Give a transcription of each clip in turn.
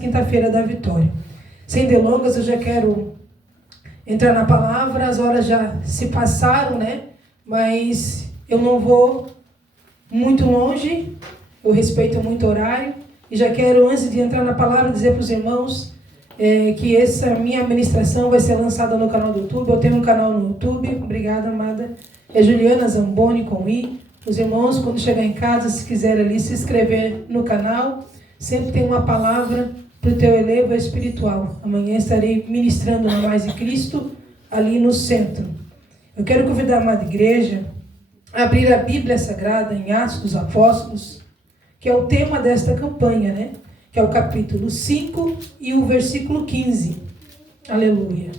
Quinta-feira da vitória. Sem delongas, eu já quero entrar na palavra. As horas já se passaram, né? Mas eu não vou muito longe. Eu respeito muito o horário. E já quero, antes de entrar na palavra, dizer para os irmãos que essa minha ministração vai ser lançada no canal do YouTube. Eu tenho um canal no YouTube. Obrigada, amada. É Juliana Zamboni com I. Os irmãos, quando chegar em casa, se quiserem ali se inscrever no canal, sempre tem uma palavra para o teu elevo espiritual. Amanhã estarei ministrando na Mais de Cristo, ali no centro. Eu quero convidar a amada igreja a abrir a Bíblia Sagrada em Atos dos Apóstolos, que é o tema desta campanha, né? Que é o capítulo 5 e o versículo 15. Aleluia.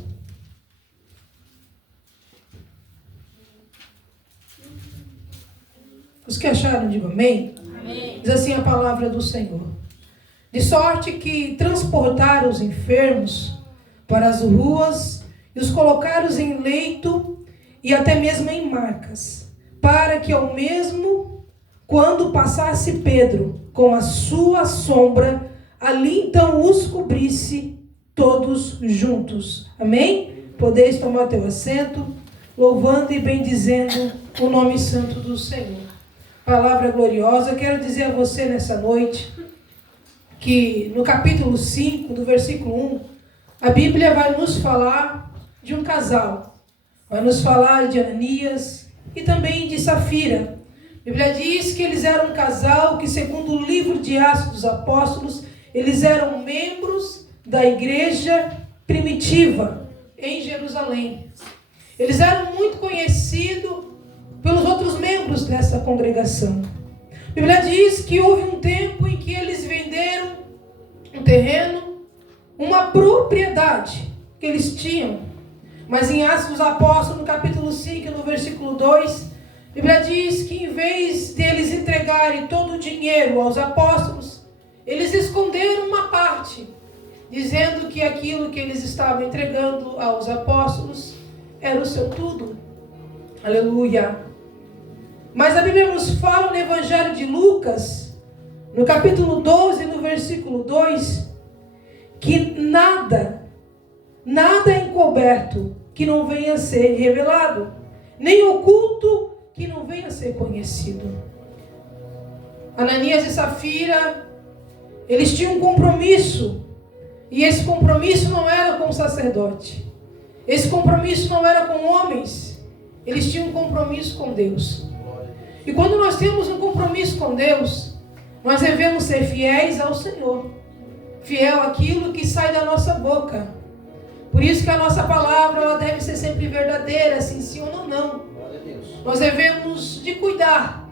Os que acharam, digam amém. Amém. Diz assim a palavra do Senhor. De sorte que transportaram os enfermos para as ruas e os colocaram em leito e até mesmo em macas, para que ao mesmo quando passasse Pedro com a sua sombra, ali então os cobrisse todos juntos. Amém? Podeis tomar teu assento, louvando e bendizendo o nome santo do Senhor. Palavra gloriosa. Eu quero dizer a você nessa noite que no capítulo 5, do versículo 1, a Bíblia vai nos falar de um casal. Vai nos falar de Ananias e também de Safira. A Bíblia diz que eles eram um casal que, segundo o livro de Atos dos Apóstolos, eles eram membros da igreja primitiva em Jerusalém. Eles eram muito conhecidos pelos outros membros dessa congregação. A Bíblia diz que houve um tempo em que eles venderam um terreno, uma propriedade que eles tinham. Mas em Atos dos Apóstolos, no capítulo 5, no versículo 2, a Bíblia diz que em vez deles entregarem todo o dinheiro aos apóstolos, eles esconderam uma parte, dizendo que aquilo que eles estavam entregando aos apóstolos era o seu tudo. Aleluia. Mas a Bíblia nos fala no Evangelho de Lucas, no capítulo 12, no versículo 2, que nada é encoberto que não venha a ser revelado, nem oculto que não venha a ser conhecido. Ananias e Safira, eles tinham um compromisso, e esse compromisso não era com o sacerdote, esse compromisso não era com homens, eles tinham um compromisso com Deus. E quando nós temos um compromisso com Deus, nós devemos ser fiéis ao Senhor, fiel àquilo que sai da nossa boca. Por isso que a nossa palavra ela deve ser sempre verdadeira, assim sim ou não. Nós devemos de cuidar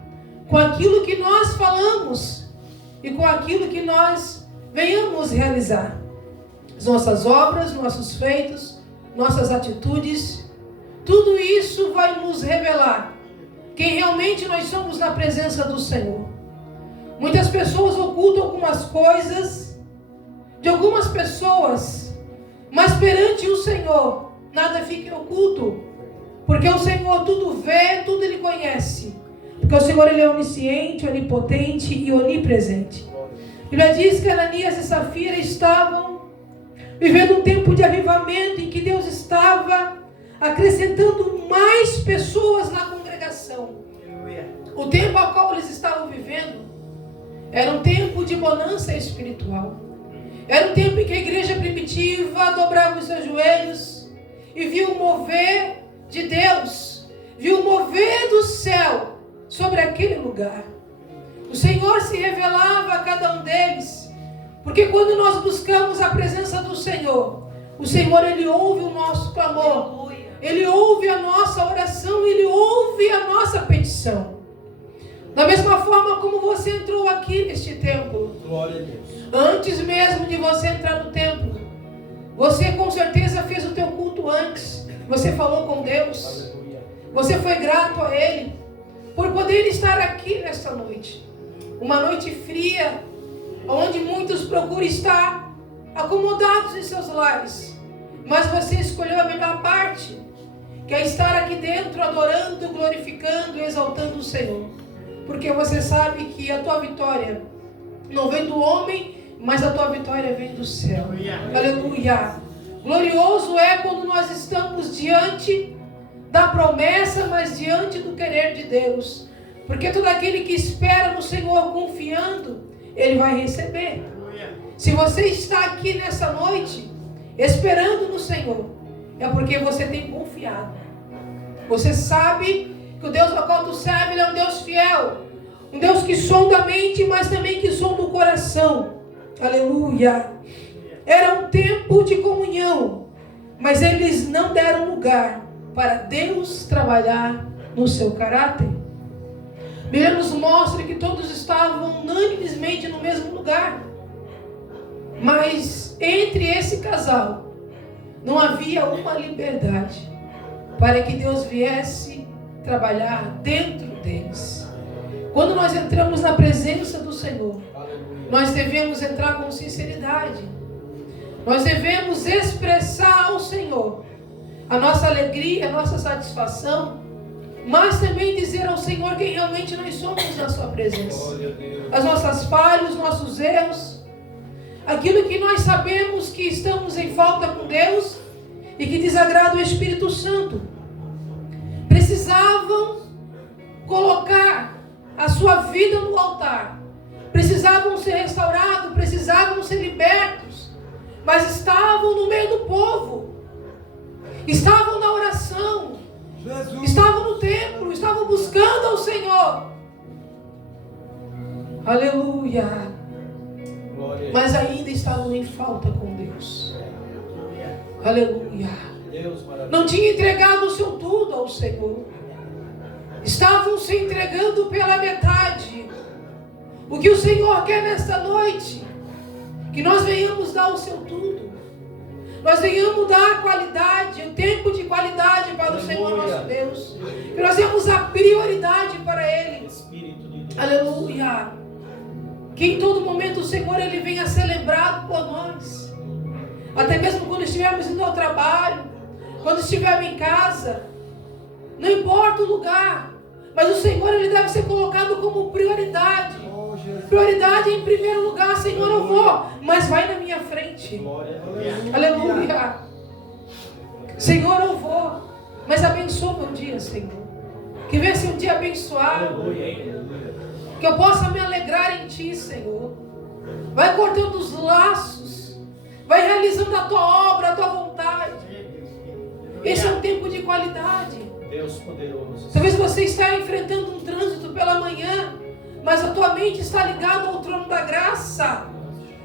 com aquilo que nós falamos e com aquilo que nós venhamos realizar. As nossas obras, nossos feitos, nossas atitudes, tudo isso vai nos revelar quem realmente nós somos na presença do Senhor. Muitas pessoas ocultam algumas coisas de algumas pessoas, mas perante o Senhor nada fica oculto, porque o Senhor tudo vê, tudo Ele conhece, porque o Senhor Ele é onisciente, onipotente e onipresente. A Bíblia diz que Ananias e Safira estavam vivendo um tempo de avivamento em que Deus estava acrescentando mais pessoas na congregação. O tempo ao qual eles estavam vivendo era um tempo de bonança espiritual. Era um tempo em que a igreja primitiva dobrava os seus joelhos e viu o mover de Deus, viu o mover do céu sobre aquele lugar. O Senhor se revelava a cada um deles, porque quando nós buscamos a presença do Senhor, o Senhor Ele ouve o nosso clamor. Ele ouve a nossa oração, Ele ouve a nossa petição. Da mesma forma como você entrou aqui neste templo. Glória a Deus. Antes mesmo de você entrar no templo, você com certeza fez o teu culto antes. Você falou com Deus. Aleluia. Você foi grato a Ele por poder estar aqui nesta noite. Uma noite fria, onde muitos procuram estar acomodados em seus lares. Mas você escolheu a melhor parte, que é estar aqui dentro adorando, glorificando e exaltando o Senhor. Porque você sabe que a tua vitória não vem do homem, mas a tua vitória vem do céu. Aleluia. Glorioso é quando nós estamos diante da promessa, mas diante do querer de Deus. Porque todo aquele que espera no Senhor confiando, ele vai receber. Se você está aqui nessa noite esperando no Senhor, é porque você tem confiado. Você sabe que o Deus ao qual tu serve, ele é um Deus fiel. Um Deus que sonda a mente, mas também que sonda o coração. Aleluia. Era um tempo de comunhão, mas eles não deram lugar para Deus trabalhar no seu caráter. A Bíblia nos mostra que todos estavam unanimemente no mesmo lugar. Mas entre esse casal não havia uma liberdade para que Deus viesse trabalhar dentro deles. Quando nós entramos na presença do Senhor, nós devemos entrar com sinceridade. Nós devemos expressar ao Senhor a nossa alegria, a nossa satisfação, mas também dizer ao Senhor quem realmente nós somos na sua presença. As nossas falhas, os nossos erros, aquilo que nós sabemos que estamos em falta com Deus e que desagrada o Espírito Santo. Precisavam colocar a sua vida no altar. Precisavam ser restaurados, precisavam ser libertos, mas estavam no meio do povo. Estavam na oração. Estavam no templo, estavam buscando ao Senhor. Aleluia. Mas ainda estavam em falta com Deus. Aleluia. Não tinha entregado o seu tudo ao Senhor. Estavam se entregando pela metade. O que o Senhor quer nesta noite? Que nós venhamos dar o seu tudo. Nós venhamos dar qualidade, o tempo de qualidade para o Senhor nosso Deus. Que nós demos a prioridade para Ele. Aleluia. Que em todo momento o Senhor Ele venha ser lembrado por nós. Até mesmo quando estivermos indo ao trabalho, quando estivermos em casa, não importa o lugar, mas o Senhor Ele deve ser colocado como prioridade. Prioridade em primeiro lugar. Senhor, eu vou, mas vai na minha frente. Aleluia. Senhor, eu vou, mas abençoa meu dia, Senhor. Que venha ser um dia abençoado. Que eu possa me alegrar em Ti, Senhor. Vai cortando os laços. Vai realizando a Tua obra, a Tua vontade. Esse é um tempo de qualidade. Deus poderoso. Talvez você está enfrentando um trânsito pela manhã, mas a tua mente está ligada ao trono da graça.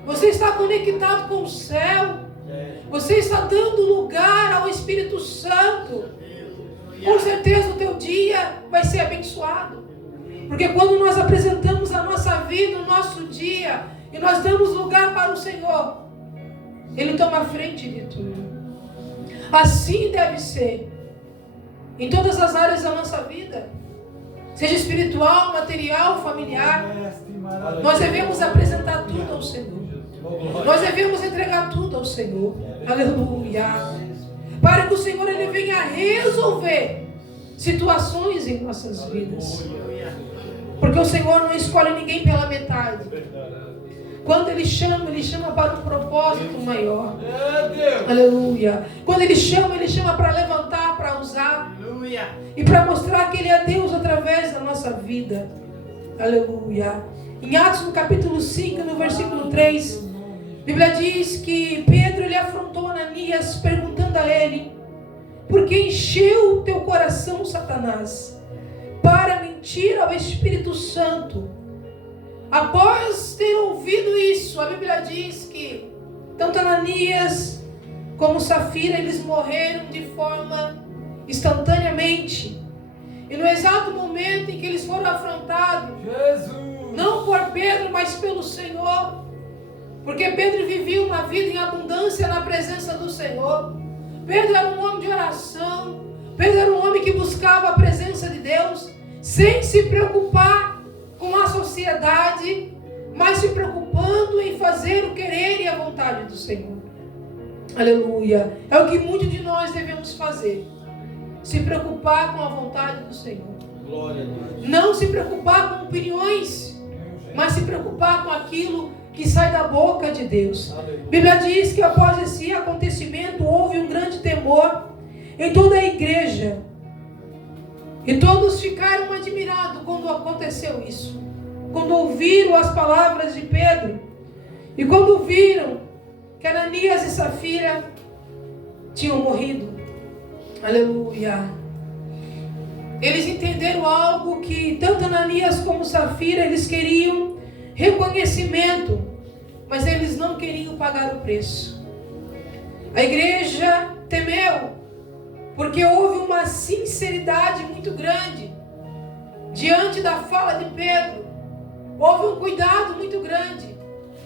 Você está conectado com o céu. Você está dando lugar ao Espírito Santo. Com certeza o teu dia vai ser abençoado. Porque quando nós apresentamos a nossa vida, o nosso dia, e nós damos lugar para o Senhor, Ele toma a frente de tudo. Assim deve ser em todas as áreas da nossa vida. Seja espiritual, material, familiar. Nós devemos apresentar tudo ao Senhor. Nós devemos entregar tudo ao Senhor. Aleluia. Para que o Senhor Ele venha resolver situações em nossas vidas. Porque o Senhor não escolhe ninguém pela metade. Quando Ele chama para um propósito maior. Aleluia. Quando Ele chama para levantar, para usar. E para mostrar que Ele é Deus através da nossa vida. Aleluia. Em Atos no capítulo 5, no versículo 3, a Bíblia diz que Pedro ele afrontou Ananias perguntando a ele: por que encheu o teu coração, Satanás, para mentir ao Espírito Santo? Após ter ouvido isso, a Bíblia diz que tanto Ananias como Safira, eles morreram de forma instantaneamente. E no exato momento em que eles foram afrontados, não por Pedro, mas pelo Senhor, porque Pedro vivia uma vida em abundância na presença do Senhor. Pedro era um homem de oração. Pedro era um homem que buscava a presença de Deus, sem se preocupar com a sociedade, mas se preocupando em fazer o querer e a vontade do Senhor. Aleluia. É o que muitos de nós devemos fazer. Se preocupar com a vontade do Senhor. Glória a Deus. Não se preocupar com opiniões, mas se preocupar com aquilo que sai da boca de Deus. A Bíblia diz que após esse acontecimento houve um grande temor em toda a igreja. E todos ficaram admirados quando aconteceu isso. Quando ouviram as palavras de Pedro. E quando viram que Ananias e Safira tinham morrido. Aleluia. Eles entenderam algo que tanto Ananias como Safira, eles queriam reconhecimento, mas eles não queriam pagar o preço. A igreja temeu, porque houve uma sinceridade muito grande diante da fala de Pedro. Houve um cuidado muito grande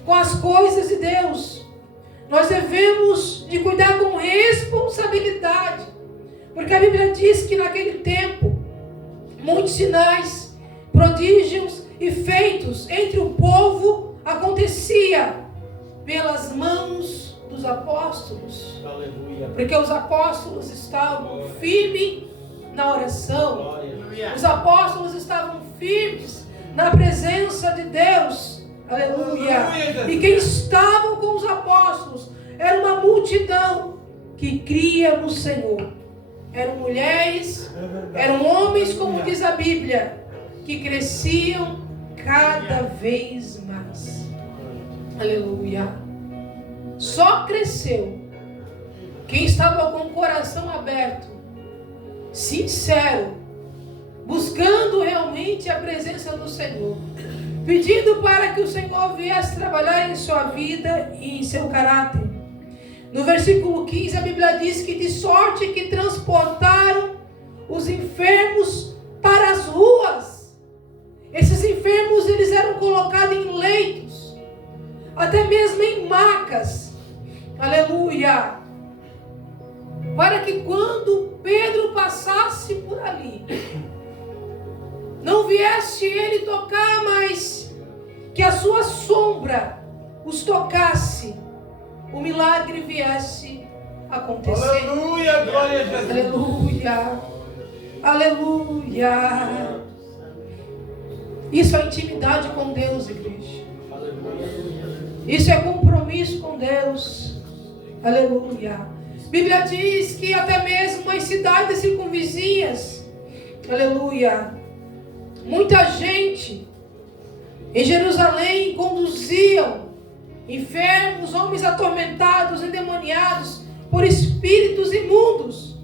com as coisas de Deus. Nós devemos de cuidar com responsabilidade, porque a Bíblia diz que naquele tempo muitos sinais, prodígios e feitos entre o povo acontecia pelas mãos dos apóstolos. Aleluia. Porque os apóstolos estavam firmes na oração. Aleluia. Os apóstolos estavam firmes na presença de Deus. Aleluia. Aleluia. E quem estavam com os apóstolos era uma multidão que cria no Senhor. Eram mulheres, eram homens, como diz a Bíblia, que cresciam cada vez mais. Aleluia. Só cresceu quem estava com o coração aberto, sincero, buscando realmente a presença do Senhor, pedindo para que o Senhor viesse trabalhar em sua vida e em seu caráter. No versículo 15 a Bíblia diz que de sorte que transportaram os enfermos para as ruas. Esses enfermos eles eram colocados em leitos, até mesmo em macas. Aleluia. Para que quando Pedro passasse por ali, não viesse ele tocar, mas que a sua sombra os tocasse, o milagre viesse a acontecer. Aleluia, glória a Jesus. Aleluia, aleluia. Isso é intimidade com Deus, igreja. Isso é compromisso com Deus. Aleluia. A Bíblia diz que até mesmo as cidades circunvizinhas, aleluia, muita gente em Jerusalém conduziam enfermos, homens atormentados, endemoniados por espíritos imundos.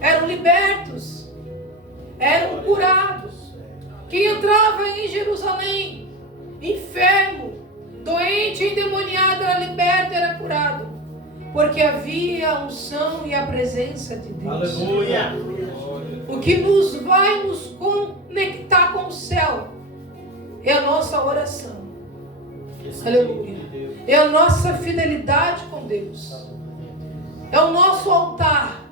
Eram libertos, eram curados. Quem entrava em Jerusalém, enfermo, doente, endemoniado, era liberto, era curado. Porque havia a unção e a presença de Deus. Aleluia. O que nos vai nos conectar com o céu é a nossa oração. Aleluia. É a nossa fidelidade com Deus. É o nosso altar.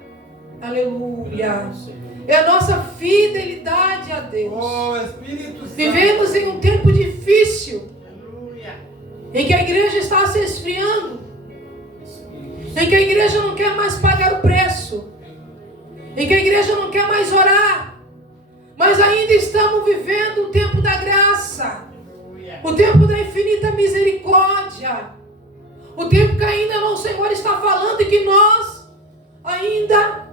Aleluia. É a nossa fidelidade a Deus. Oh, Espírito Santo. Vivemos em um tempo difícil, em que a igreja está se esfriando, em que a igreja não quer mais pagar o preço, em que a igreja não quer mais orar, mas ainda estamos vivendo o tempo da graça, o tempo da infinita misericórdia, o tempo que ainda o Senhor está falando e que nós ainda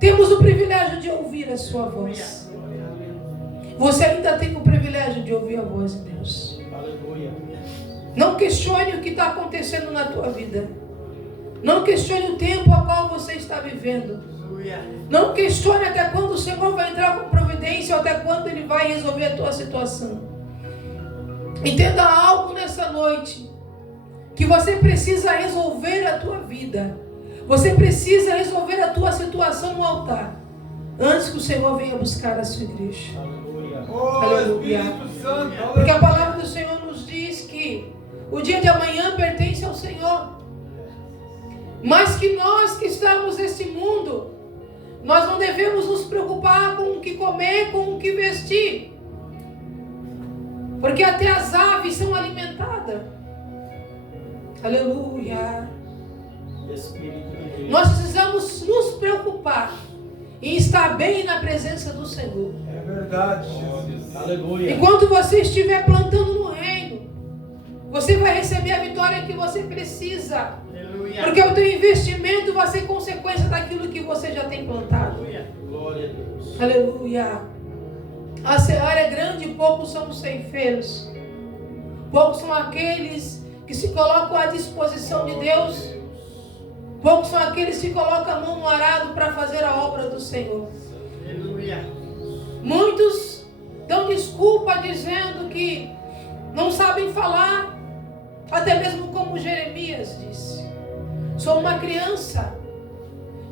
temos o privilégio de ouvir a sua voz. Você ainda tem o privilégio de ouvir a voz de Deus. Não questione o que está acontecendo na tua vida. Não questione o tempo a qual você está vivendo. Não questione até quando o Senhor vai entrar com providência ou até quando Ele vai resolver a tua situação. Entenda algo nessa noite, que você precisa resolver a tua vida. Você precisa resolver a tua situação no altar, antes que o Senhor venha buscar a sua igreja. Aleluia. Oh, aleluia. Espírito Santo, aleluia. Porque a palavra do Senhor nos diz que o dia de amanhã pertence ao Senhor. Mas que nós que estamos nesse mundo, nós não devemos nos preocupar com o que comer, com o que vestir. Porque até as aves são alimentadas. Aleluia. Nós precisamos nos preocupar em estar bem na presença do Senhor. É verdade, Jesus. Aleluia. Enquanto você estiver plantando no reino, você vai receber a vitória que você precisa. Aleluia. Porque o teu investimento vai ser consequência daquilo que você já tem plantado. Glória a Deus. Aleluia. A seara é grande e poucos são os ceifeiros. Poucos são aqueles que se colocam à disposição de Deus. Poucos são aqueles que colocam a mão no arado para fazer a obra do Senhor. Aleluia. Muitos dão desculpa dizendo que não sabem falar, até mesmo como Jeremias disse. Sou uma criança.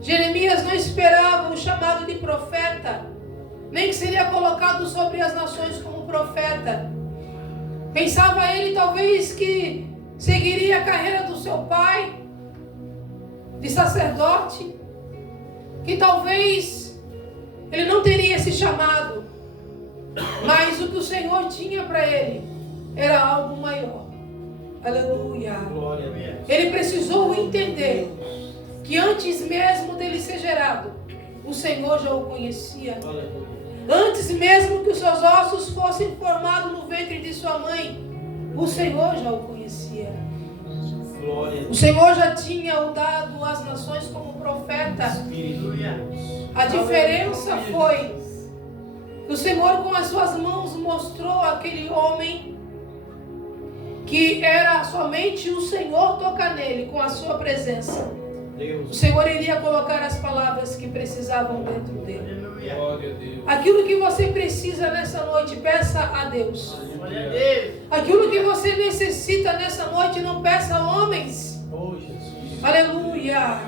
Jeremias não esperava o chamado de profeta, nem que seria colocado sobre as nações como profeta. Pensava ele talvez que seguiria a carreira do seu pai, de sacerdote, que talvez ele não teria esse chamado, mas o que o Senhor tinha para ele era algo maior. Aleluia. Glória a Deus. Ele precisou entender que antes mesmo dele ser gerado, o Senhor já o conhecia. Aleluia. Antes mesmo que os seus ossos fossem formados no ventre de sua mãe, o Senhor já o conhecia. Glória a O Deus. Senhor já tinha o dado às nações como profeta. Aleluia. A diferença foi que o Senhor com as suas mãos mostrou aquele homem que era somente o Senhor tocar nele com a sua presença. O Deus. Senhor iria colocar as palavras que precisavam dentro dele. Aleluia. Glória a Deus. Aquilo que você precisa nessa noite, peça a Deus. Glória a Deus. Aquilo que você necessita nessa noite, não peça a homens. Oh, Jesus. Aleluia.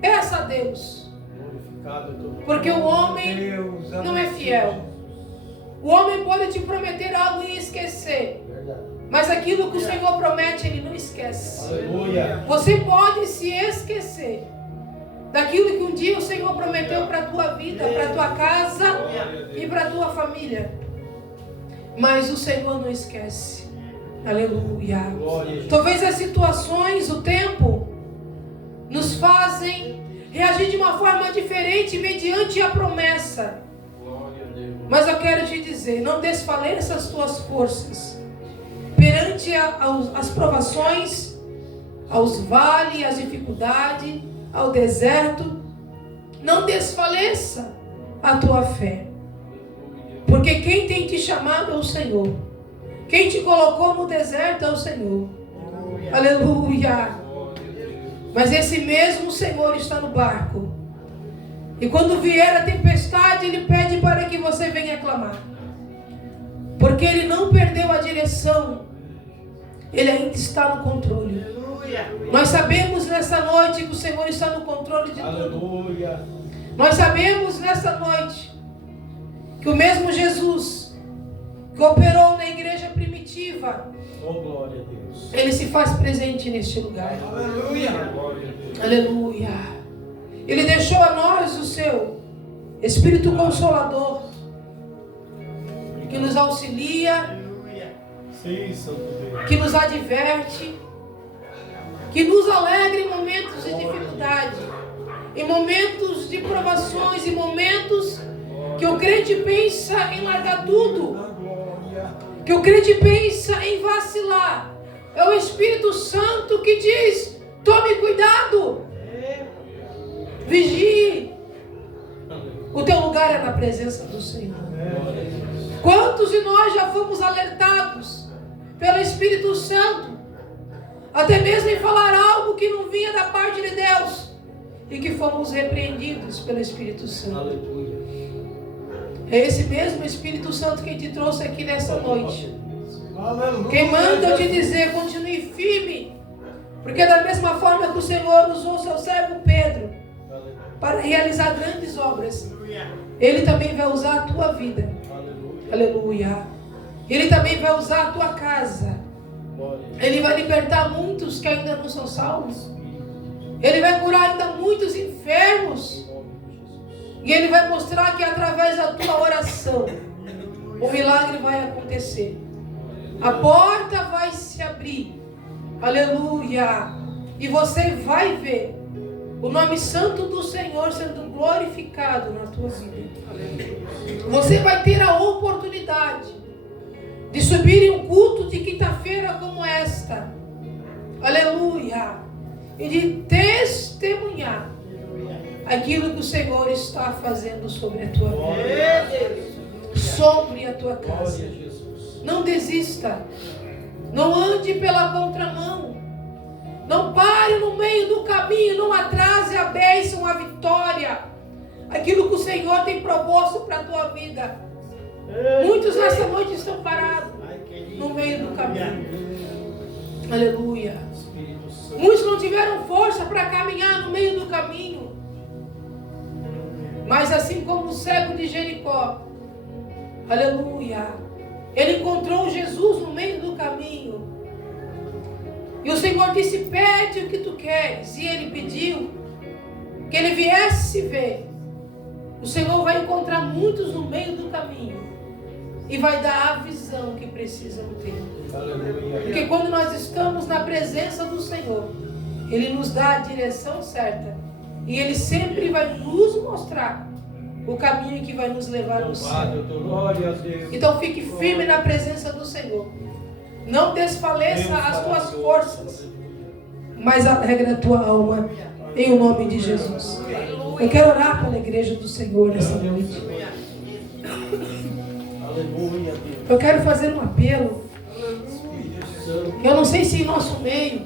Peça a Deus. Glorificado é teu nome. Porque o homem Deus, não é fiel. O homem pode te prometer algo e esquecer. Verdade. Mas aquilo que o Senhor promete, Ele não esquece. Aleluia. Você pode se esquecer daquilo que um dia o Senhor prometeu para a tua vida, para a tua casa e para a tua família. Mas o Senhor não esquece. Aleluia. Glória a Deus. Talvez as situações, o tempo, nos fazem reagir de uma forma diferente mediante a promessa. Glória a Deus. Mas eu quero te dizer, não desfaleça as tuas forças perante as provações, aos vales, às dificuldades, ao deserto. Não desfaleça a tua fé. Porque quem tem te chamado é o Senhor. Quem te colocou no deserto é o Senhor. Aleluia. Mas esse mesmo Senhor está no barco. E quando vier a tempestade, Ele pede para que você venha clamar. Porque Ele não perdeu a direção. Ele ainda está no controle. Aleluia. Nós sabemos nessa noite que o Senhor está no controle de tudo. Aleluia. Nós sabemos nessa noite que o mesmo Jesus que operou na igreja primitiva, Oh, glória a Deus. Ele se faz presente neste lugar. Aleluia. Glória a Deus. Aleluia. Ele deixou a nós o seu Espírito Consolador, que nos auxilia, Aleluia. Sim, Santo Deus. que nos adverte, que nos alegra em momentos de dificuldade, em momentos de provações, em momentos que o crente pensa em largar tudo, Glória. que o crente pensa em vacilar. É o Espírito Santo que diz: tome cuidado, vigie. O teu lugar é na presença do Senhor. Glória a Deus. Quantos de nós já fomos alertados pelo Espírito Santo, até mesmo em falar algo que não vinha da parte de Deus, e que fomos repreendidos pelo Espírito Santo? Aleluia. É esse mesmo Espírito Santo quem te trouxe aqui nessa noite. Aleluia. Quem manda eu te dizer, continue firme, porque da mesma forma que o Senhor usou seu servo Pedro para realizar grandes obras, Aleluia. Ele também vai usar a tua vida. Aleluia. Aleluia. Ele também vai usar a tua casa. Glória. Ele vai libertar muitos que ainda não são salvos. Ele vai curar ainda muitos enfermos. E Ele vai mostrar que através da tua oração o milagre vai acontecer. A porta vai se abrir. Aleluia. E você vai ver o nome santo do Senhor sendo glorificado na tua vida. Você vai ter a oportunidade de subir em um culto de quinta-feira como esta aleluia, e de testemunhar aquilo que o Senhor está fazendo sobre a tua vida, sobre a tua casa. Não desista, não ande pela contramão, não pare no meio do caminho, não atrase a bênção, a vitória, aquilo que o Senhor tem proposto para a tua vida. Muitos nessa noite estão parados no meio do caminho, aleluia. Muitos não tiveram força para caminhar no meio do caminho, mas assim como o cego de Jericó, aleluia, ele encontrou Jesus no meio do caminho. E o Senhor disse: pede o que tu queres. E ele pediu que ele viesse ver. O Senhor vai encontrar muitos no meio do caminho e vai dar a visão que precisam ter. Porque quando nós estamos na presença do Senhor, Ele nos dá a direção certa. E Ele sempre vai nos mostrar o caminho que vai nos levar ao céu. Então fique firme na presença do Senhor. Não desfaleça as tuas forças, mas alegra a tua alma, em o nome de Jesus. Eu quero orar pela igreja do Senhor nessa noite. Eu quero fazer um apelo. Eu não sei se em nosso meio